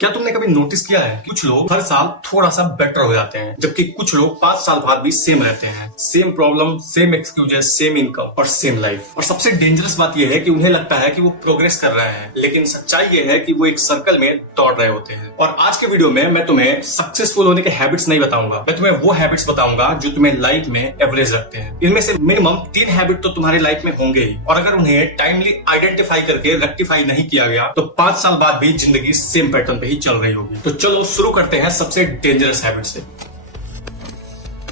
क्या तुमने कभी नोटिस किया है कुछ लोग हर साल थोड़ा सा बेटर हो जाते हैं, जबकि कुछ लोग 5 साल बाद भी सेम रहते हैं। Same problem, same excuses, same income और सेम लाइफ। और सबसे डेंजरस बात यह है कि उन्हें लगता है कि वो प्रोग्रेस कर रहे हैं, लेकिन सच्चाई ये है कि वो एक सर्कल में दौड़ रहे होते हैं। और आज के वीडियो में मैं तुम्हें सक्सेसफुल होने के हैबिट्स नहीं बताऊंगा, मैं तुम्हें वो हैबिट्स बताऊंगा जो तुम्हें लाइफ में एवरेज रखते हैं। इनमें से मिनिमम 3 हैबिट तो तुम्हारी लाइफ में होंगे ही, और अगर उन्हें टाइमली आइडेंटिफाई करके रेक्टिफाई नहीं किया गया तो 5 साल बाद भी जिंदगी सेम पैटर्न पे ही चल रही होगी। तो चलो शुरू करते हैं सबसे डेंजरस हैबिट से।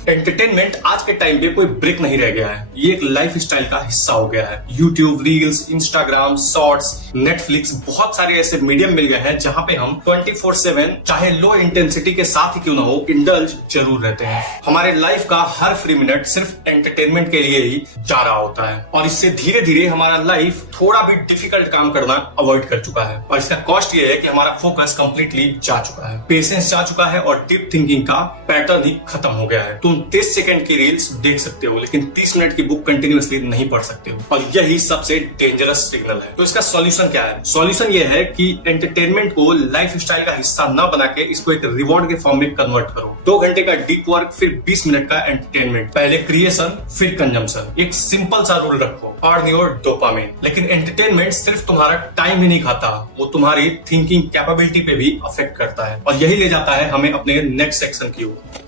एंटरटेनमेंट आज के टाइम पे कोई ब्रेक नहीं रह गया है, ये एक लाइफ स्टाइल का हिस्सा हो गया है। YouTube, reels, Instagram, shorts, Netflix, बहुत सारे ऐसे मीडियम मिल गए हैं जहां पे हम 24/7 चाहे लो इंटेंसिटी के साथ ही क्यों ना हो इंडल्ज जरूर रहते हैं। हमारे लाइफ का हर फ्री मिनट सिर्फ एंटरटेनमेंट के लिए ही जा रहा होता है, और इससे धीरे धीरे हमारा लाइफ थोड़ा भी डिफिकल्ट काम करना अवॉइड कर चुका है। और इसका कॉस्ट ये है कि हमारा फोकस कंप्लीटली जा चुका है, पेशेंस जा चुका है, और डीप थिंकिंग का पैटर्न ही खत्म हो गया है। तुम 30 सेकंड की रील्स देख सकते हो, लेकिन 30 मिनट की बुक कंटिन्यूअसली नहीं पढ़ सकते हो, और यही सबसे डेंजरस सिग्नल है। तो इसका सॉल्यूशन क्या है? सॉल्यूशन ये है कि एंटरटेनमेंट को लाइफ स्टाइल का हिस्सा न बना के इसको एक रिवॉर्ड के फॉर्म में कन्वर्ट करो। 2 घंटे का डीप वर्क, फिर 20 मिनट का एंटरटेनमेंट। पहले क्रिएशन, फिर कंजम्पशन। एक सिंपल सा रूल रखो, अर्न योर डोपामिन। लेकिन एंटरटेनमेंट सिर्फ तुम्हारा टाइम ही नहीं खाता, वो तुम्हारी थिंकिंग कैपेबिलिटी पे भी अफेक्ट करता है, और यही ले जाता है हमें अपने नेक्स्ट सेक्शन की ओर।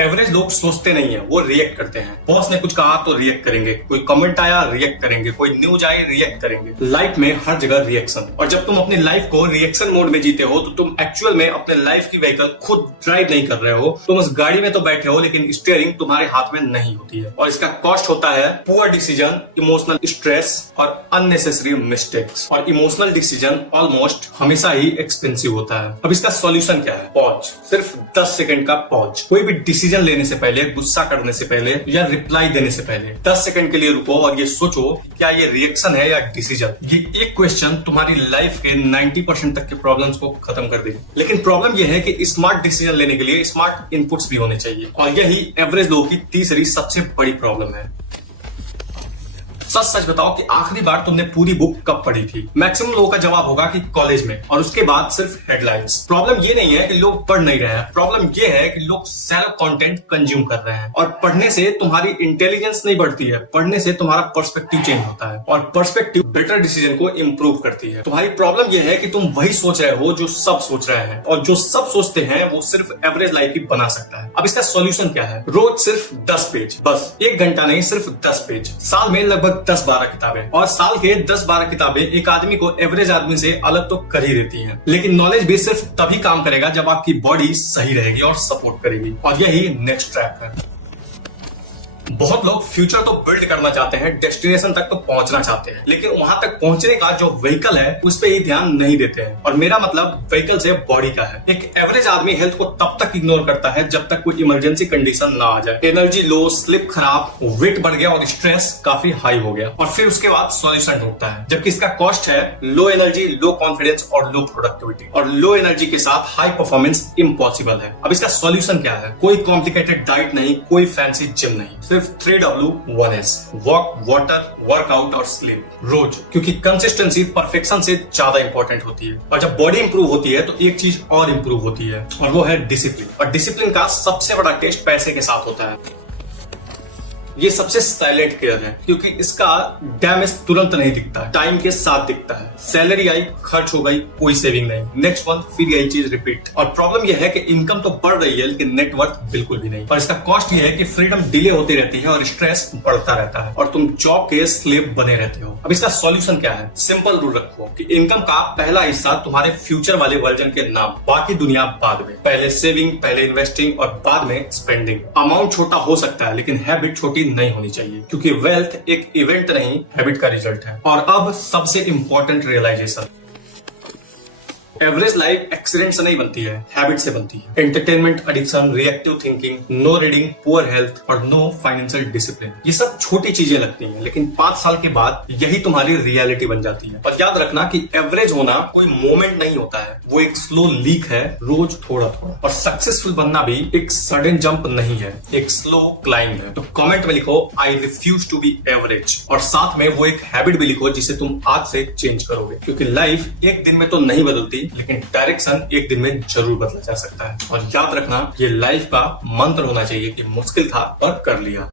एवरेज लोग सोचते नहीं है, वो रिएक्ट करते हैं। बॉस ने कुछ कहा तो रिएक्ट करेंगे, कोई कमेंट आया रिएक्ट करेंगे, कोई न्यूज आई रिएक्ट करेंगे। लाइफ में हर जगह रिएक्शन। और जब तुम अपनी लाइफ को रिएक्शन मोड में जीते हो तो तुम एक्चुअल में अपने लाइफ की व्हीकल खुद ड्राइव नहीं कर रहे हो। तुम उस गाड़ी में तो बैठे हो, लेकिन स्टीयरिंग तुम्हारे हाथ में नहीं होती है, और इसका कॉस्ट होता है पुअर डिसीजन, इमोशनल स्ट्रेस और अननेसेसरी मिस्टेक्स। और इमोशनल डिसीजन ऑलमोस्ट हमेशा ही एक्सपेंसिव होता है। अब इसका सॉल्यूशन क्या है? पॉज। सिर्फ 10 सेकंड का पॉज। कोई भी डिसीजन लेने से पहले, गुस्सा करने से पहले या रिप्लाई देने से पहले 10 सेकंड के लिए रुको और ये सोचो क्या ये रिएक्शन है या डिसीजन। ये एक क्वेश्चन तुम्हारी लाइफ के 90% तक के प्रॉब्लम्स को खत्म कर देगी। लेकिन प्रॉब्लम ये है कि स्मार्ट डिसीजन लेने के लिए स्मार्ट इनपुट्स भी होने चाहिए, और यही एवरेज लोगों की तीसरी सबसे बड़ी प्रॉब्लम है। सच सच बताओ कि आखिरी बार तुमने पूरी बुक कब पढ़ी थी? मैक्सिमम लोगों का जवाब होगा कि कॉलेज में, और उसके बाद सिर्फ हेडलाइंस। प्रॉब्लम ये नहीं है कि लोग पढ़ नहीं रहे हैं, प्रॉब्लम ये है कि लोग शैलो कंटेंट कंज्यूम कर रहे हैं। और पढ़ने से तुम्हारी इंटेलिजेंस नहीं बढ़ती है, पढ़ने से तुम्हारा पर्सपेक्टिव चेंज होता है, और पर्सपेक्टिव बेटर डिसीजन को इंप्रूव करती है। तुम्हारी प्रॉब्लम ये है कि तुम वही सोच रहे हो जो सब सोच रहे हैं, और जो सब सोचते हैं वो सिर्फ एवरेज लाइफ ही बना सकता है। अब इसका सॉल्यूशन क्या है? रोज सिर्फ 10 पेज, बस 1 घंटा नहीं, सिर्फ 10 पेज। साल में लगभग 10-12 किताबें, और साल के 10-12 किताबें एक आदमी को एवरेज आदमी से अलग तो कर ही देती हैं। लेकिन नॉलेज भी सिर्फ तभी काम करेगा जब आपकी बॉडी सही रहेगी और सपोर्ट करेगी, और यही नेक्स्ट ट्रैप है। बहुत लोग फ्यूचर तो बिल्ड करना चाहते हैं, डेस्टिनेशन तक तो पहुंचना चाहते हैं, लेकिन वहां तक पहुंचने का जो व्हीकल है उस पे ही ध्यान नहीं देते हैं। और मेरा मतलब व्हीकल से बॉडी का है। एक एवरेज आदमी हेल्थ को तब तक इग्नोर करता है जब तक कोई इमरजेंसी कंडीशन ना आ जाए, एनर्जी लो, स्लिप खराब, वेट बढ़ गया और स्ट्रेस काफी हाई हो गया, और फिर उसके बाद सॉल्यूशन ढूंढता है। जबकि इसका कॉस्ट है लो एनर्जी, लो कॉन्फिडेंस और लो प्रोडक्टिविटी। और लो एनर्जी के साथ हाई परफॉर्मेंस इम्पॉसिबल है। अब इसका सॉल्यूशन क्या है? कोई कॉम्प्लिकेटेड डाइट नहीं, कोई फैंसी जिम नहीं, सिर्फ 3W1S: वॉक, वाटर, वर्कआउट और स्लीप रोज। क्योंकि कंसिस्टेंसी परफेक्शन से ज्यादा इंपॉर्टेंट होती है, और जब बॉडी इंप्रूव होती है तो एक चीज और इंप्रूव होती है, और वो है डिसिप्लिन। और डिसिप्लिन का सबसे बड़ा टेस्ट पैसे के साथ होता है। ये सबसे साइलेंट केयर है, क्योंकि इसका डैमेज तुरंत नहीं दिखता, टाइम के साथ दिखता है। सैलरी आई, खर्च हो गई, कोई सेविंग नहीं, नेक्स्ट मंथ फिर यही चीज रिपीट। और प्रॉब्लम यह है कि इनकम तो बढ़ रही है, लेकिन नेटवर्थ बिल्कुल भी नहीं। और इसका कॉस्ट ये है कि फ्रीडम डिले होती रहती है और स्ट्रेस बढ़ता रहता है, और तुम जॉब के स्लेव बने रहते हो। अब इसका सॉल्यूशन क्या है? सिंपल रूल रखो कि इनकम का पहला हिस्सा तुम्हारे फ्यूचर वाले वर्जन के नाम, बाकी दुनिया बाद में। पहले सेविंग, पहले इन्वेस्टिंग और बाद में स्पेंडिंग। अमाउंट छोटा हो सकता है, लेकिन हैबिट छोटी नहीं होनी चाहिए, क्योंकि वेल्थ एक इवेंट नहीं, हैबिट का रिजल्ट है। और अब सबसे important realization, average life accident से नहीं बनती है, हैबिट से बनती है। Entertainment addiction, reactive thinking, no reading, poor health और नो फाइनेंशियल डिसिप्लिन, ये सब छोटी चीजें लगती हैं, लेकिन 5 साल के बाद यही तुम्हारी रियलिटी बन जाती है। और याद रखना कि एवरेज होना कोई मोमेंट नहीं होता है, वो एक स्लो लीक है, रोज थोड़ा थोड़ा। और सक्सेसफुल बनना भी एक सडन जंप नहीं है, एक स्लो क्लाइंब है। तो कमेंट में लिखो I refuse to be average, और साथ में वो एक हैबिट भी लिखो जिसे तुम आज से चेंज करोगे, क्योंकि लाइफ एक दिन में तो नहीं बदलती, लेकिन डायरेक्शन एक दिन में जरूर बदला जा सकता है। और याद रखना, ये लाइफ का मंत्र होना चाहिए कि मुश्किल था पर कर लिया।